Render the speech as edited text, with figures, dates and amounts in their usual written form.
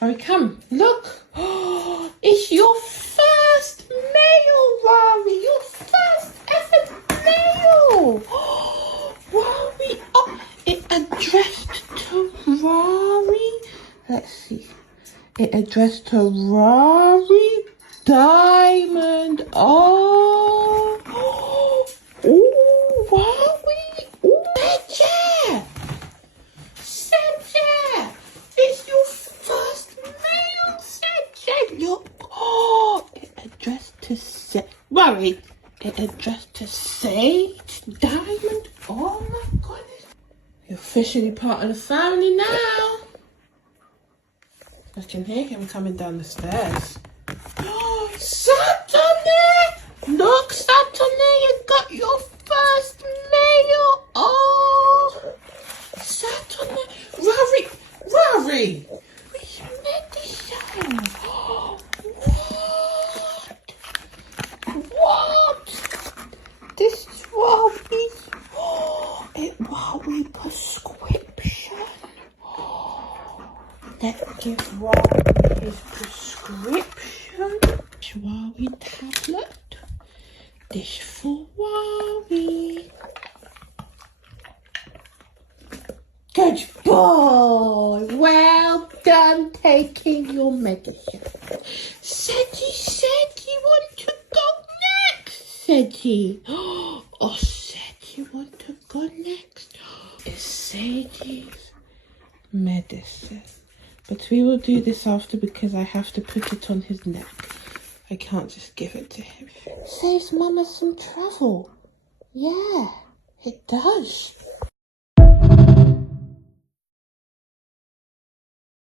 Rory, come, look. It's your first mail, Rory. Your first ever mail. Rory, oh, it addressed to Rory. Let's see. It addressed to Rory Diamond. Oh, Rory. Oh, Sedja. It's your first mail, Sedja. Look. Oh, it addressed to Rory. It addressed to Sage Diamond. Oh my goodness. You're officially part of the family now. I can hear him coming down the stairs. Oh, Saturday! Look, Saturday, you got your first mail. Oh, Saturday. Rory! Which medicine? What? This is Rory's. Rory prescription. Let's give Rory his prescription. Rory tablet. This for Rory. Good boy. Well done taking your medicine. Sedgy want to go next. Sedgy. Oh, Sedgy want to go next. It's Sedgy's medicine. But we will do this after because I have to put it on his neck. I can't just give it to him. Saves Mama some trouble. Yeah, it does.